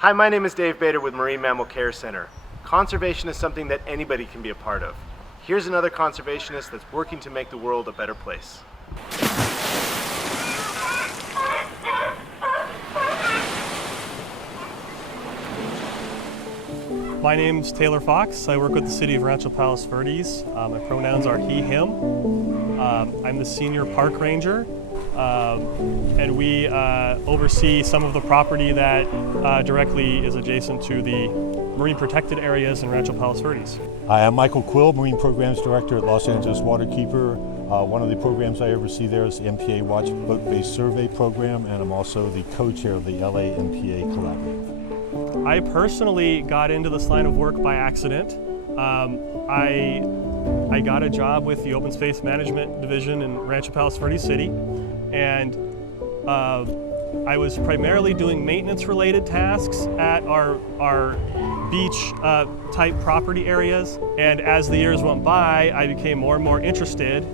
Hi, my name is Dave Bader with Marine Mammal Care Center. Conservation is something that anybody can be a part of. Here's another conservationist that's working to make the world a better place. My name's Taylor Fox. I work with the city of Rancho, Palos, Verdes. My pronouns are he, him. I'm the senior park ranger, and we oversee some of the property that directly is adjacent to the marine protected areas in Rancho, Palos, Verdes. Hi, I'm Michael Quill, Marine Programs Director at Los Angeles Waterkeeper. One of the programs I oversee there is the MPA Watch Boat-Based Survey Program, and I'm also the co-chair of the LA-MPA Collaborative. I personally got into this line of work by accident. I got a job with the Open Space Management Division in Rancho Palos Verdes City, and I was primarily doing maintenance-related tasks at our beach type property areas. And as the years went by, I became more and more interested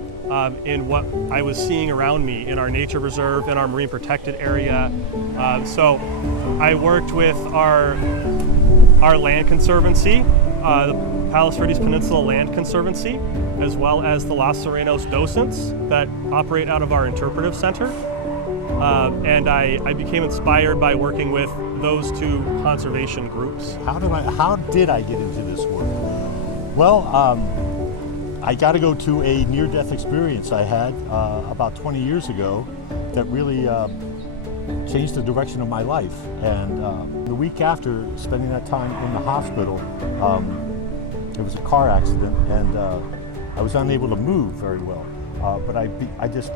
in what I was seeing around me in our nature reserve, in our marine protected area. So I worked with our land conservancy, the Palos Verdes Peninsula Land Conservancy, as well as the Los Serenos docents that operate out of our interpretive center. And I became inspired by working with those two conservation groups. How did I get into this work? Well, I got to go to a near-death experience I had about 20 years ago that really changed the direction of my life. And the week after spending that time in the hospital, it was a car accident, and I was unable to move very well. But I just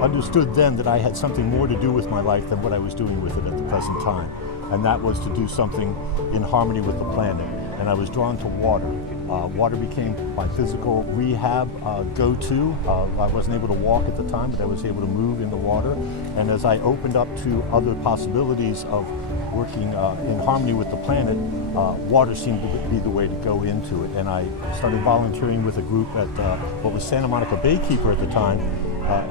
understood then that I had something more to do with my life than what I was doing with it at the present time. And that was to do something in harmony with the planet. And I was drawn to water. Water became my physical rehab go-to. I wasn't able to walk at the time, but I was able to move in the water. And as I opened up to other possibilities of working in harmony with the planet, water seemed to be the way to go into it. And I started volunteering with a group at what was Santa Monica Baykeeper at the time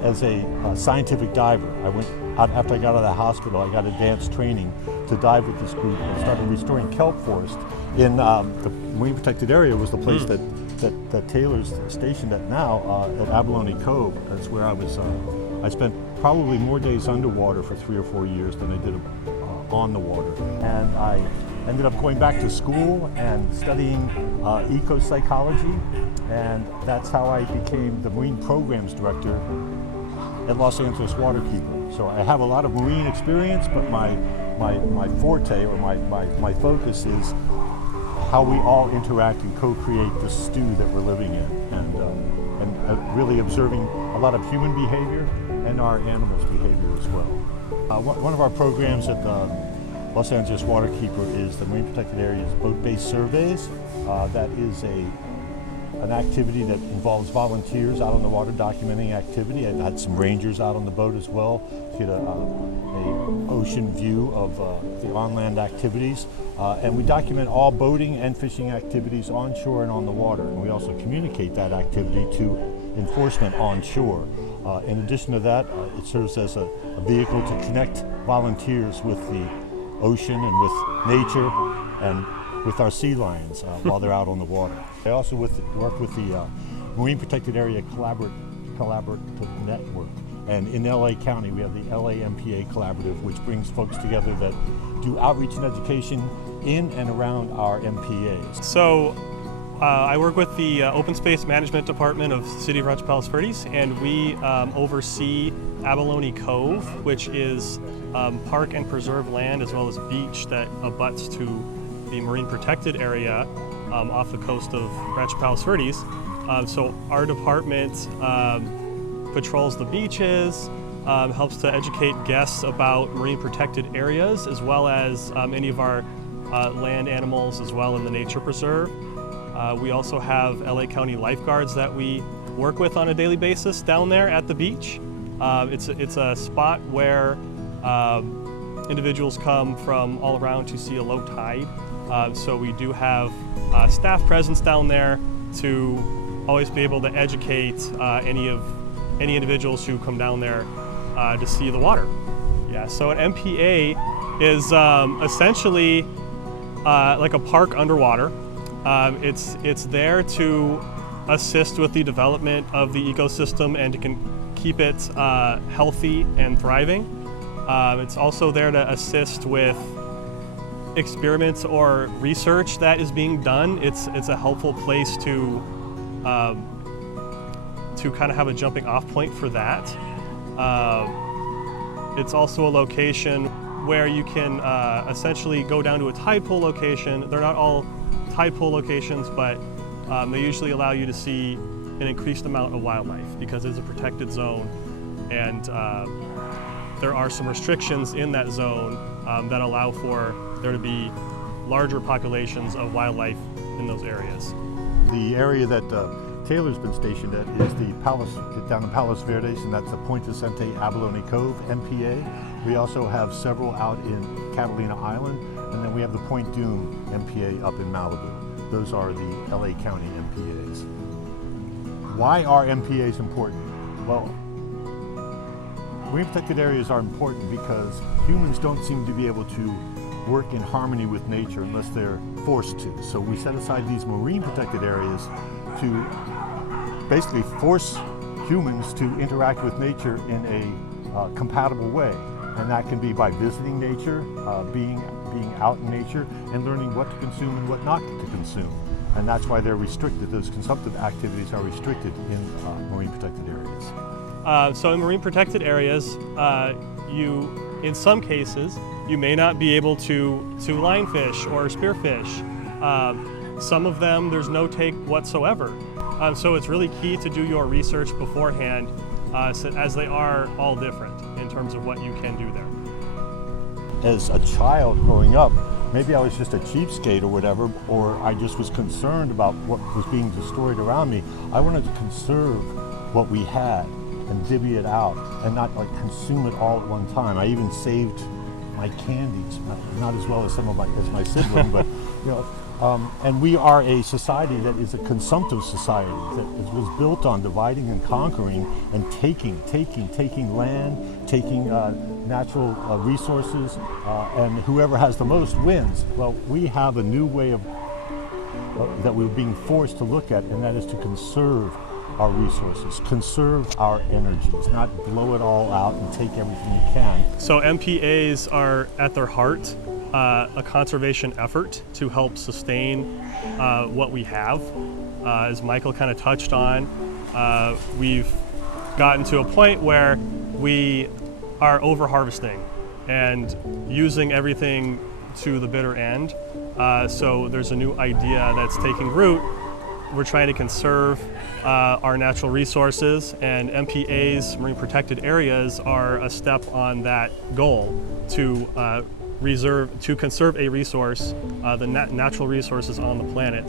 as a scientific diver. I went out after I got out of the hospital. I got advanced training to dive with this group and started restoring kelp forest in the marine protected area. Was the place that Taylor's stationed at now at Abalone Cove. That's where I was. I spent probably more days underwater for 3 or 4 years than I did on the water. And I ended up going back to school and studying eco-psychology, and that's how I became the Marine Programs Director at Los Angeles Waterkeeper. So I have a lot of marine experience, but my forte, or my focus, is how we all interact and co-create the stew that we're living in, and really observing a lot of human behavior and our animals' behavior as well. One of our programs at the Los Angeles Waterkeeper is the Marine Protected Areas Boat-Based Surveys. That is an activity that involves volunteers out on the water documenting activity. I had some rangers out on the boat as well to get an ocean view of the on-land activities. And we document all boating and fishing activities onshore and on the water. And we also communicate that activity to enforcement onshore. In addition to that, it serves as a vehicle to connect volunteers with the ocean and with nature and with our sea lions while they're out on the water. I also work with the Marine Protected Area Collaborative Network. And in LA County, we have the LA-MPA Collaborative, which brings folks together that do outreach and education in and around our MPAs. So I work with the Open Space Management Department of the City of Rancho Palos Verdes, and we oversee Abalone Cove, which is park and preserve land as well as beach that abuts to the marine protected area off the coast of Rancho Palos Verdes. So our department patrols the beaches, helps to educate guests about marine protected areas, as well as any of our land animals as well in the nature preserve. We also have LA County lifeguards that we work with on a daily basis down there at the beach. It's a spot where individuals come from all around to see a low tide. So we do have staff presence down there to always be able to educate any individuals who come down there to see the water. Yeah, so an MPA is essentially like a park underwater. It's there to assist with the development of the ecosystem and to keep it healthy and thriving. It's also there to assist with experiments or research that is being done. It's a helpful place to kind of have a jumping off point for that. It's also a location where you can essentially go down to a tide pool location. They're not all tide pool locations, but they usually allow you to see an increased amount of wildlife because it's a protected zone, and there are some restrictions in that zone that allow for there to be larger populations of wildlife in those areas. The area that Taylor's been stationed at is the Palos, down in Palos Verdes, and that's the Point Vicente Abalone Cove, MPA. We also have several out in Catalina Island, and then we have the Point Dume MPA up in Malibu. Those are the LA County MPAs. Why are MPAs important? Well, marine protected areas are important because humans don't seem to be able to work in harmony with nature unless they're forced to. So we set aside these marine protected areas to basically force humans to interact with nature in a compatible way. And that can be by visiting nature, being out in nature, and learning what to consume and what not to consume. And that's why they're restricted. Those consumptive activities are restricted in marine protected areas. So in marine protected areas, in some cases, you may not be able to line fish or spearfish. Some of them, there's no take whatsoever. So it's really key to do your research beforehand, as they are all different in terms of what you can do there. As a child growing up, maybe I was just a cheapskate or whatever, or I just was concerned about what was being destroyed around me. I wanted to conserve what we had and divvy it out and not like consume it all at one time. I even saved my candies, not as well as some of my sibling, but you know. And we are a society that is a consumptive society that was built on dividing and conquering and taking land, taking natural resources, and whoever has the most wins. Well, we have a new way of that we're being forced to look at, and that is to conserve our resources, conserve our energies, not blow it all out and take everything you can. So MPAs are at their heart a conservation effort to help sustain what we have. As Michael kind of touched on, we've gotten to a point where we are over harvesting and using everything to the bitter end. So there's a new idea that's taking root. We're trying to conserve our natural resources, and MPAs, marine protected areas, are a step on that goal to conserve a resource, the natural resources on the planet.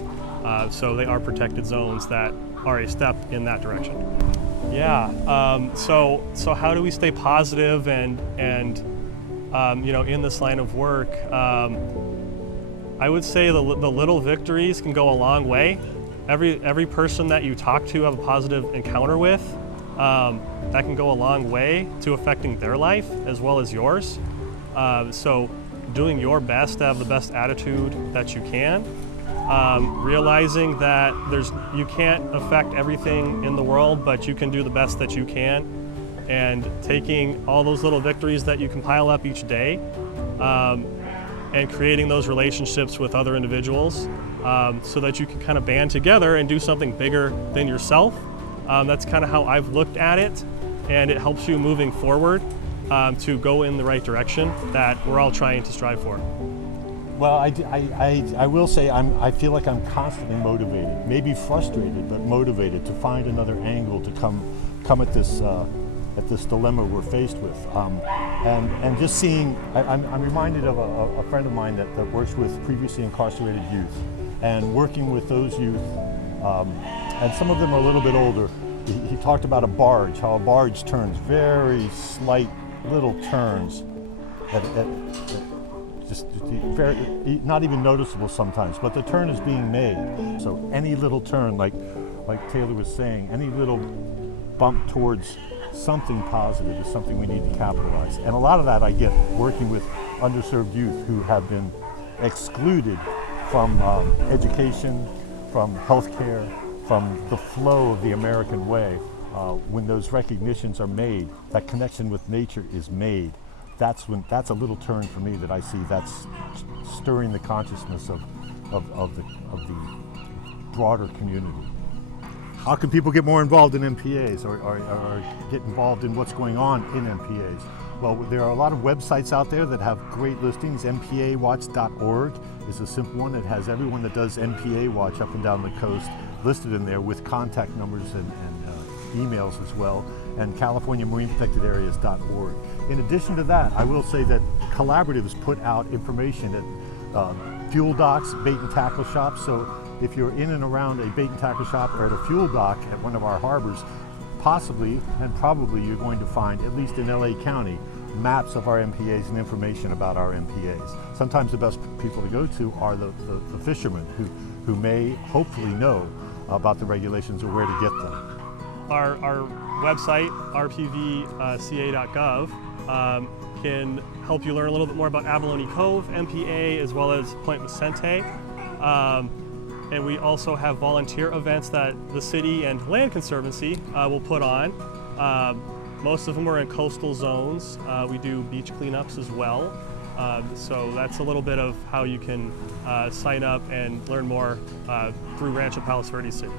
So they are protected zones that are a step in that direction. Yeah. So how do we stay positive and in this line of work? I would say the little victories can go a long way. Every person that you talk to, have a positive encounter with, that can go a long way to affecting their life as well as yours. So doing your best to have the best attitude that you can, realizing that you can't affect everything in the world, but you can do the best that you can, and taking all those little victories that you can pile up each day, and creating those relationships with other individuals, so that you can kind of band together and do something bigger than yourself. That's kind of how I've looked at it, and it helps you moving forward to go in the right direction that we're all trying to strive for. Well, I will say I feel like I'm constantly motivated, maybe frustrated, but motivated to find another angle to come at this dilemma we're faced with. And just seeing, I'm reminded of a friend of mine that works with previously incarcerated youth, and working with those youth, and some of them are a little bit older. He talked about a barge, how a barge turns very slight little turns that just very, not even noticeable sometimes, but the turn is being made. So any little turn, like Taylor was saying, any little bump towards something positive is something we need to capitalize. And a lot of that I get working with underserved youth who have been excluded from education, from healthcare, from the flow of the American way. When those recognitions are made, that connection with nature is made. That's a little turn for me that I see that's stirring the consciousness of the broader community. How can people get more involved in MPAs or get involved in what's going on in MPAs? Well, there are a lot of websites out there that have great listings. MPAwatch.org is a simple one. It has everyone that does MPA watch up and down the coast listed in there with contact numbers and emails as well, and CaliforniaMarineProtectedAreas.org. In addition to that, I will say that collaboratives put out information at fuel docks, bait and tackle shops. So if you're in and around a bait and tackle shop or at a fuel dock at one of our harbors, possibly and probably you're going to find, at least in LA County, maps of our MPAs and information about our MPAs. Sometimes the best people to go to are the fishermen who may hopefully know about the regulations or where to get them. Our website, rpvca.gov, can help you learn a little bit more about Abalone Cove, MPA, as well as Point Vicente. And we also have volunteer events that the city and Land Conservancy will put on. Most of them are in coastal zones. We do beach cleanups as well. So that's a little bit of how you can sign up and learn more through Rancho Palos Verdes City.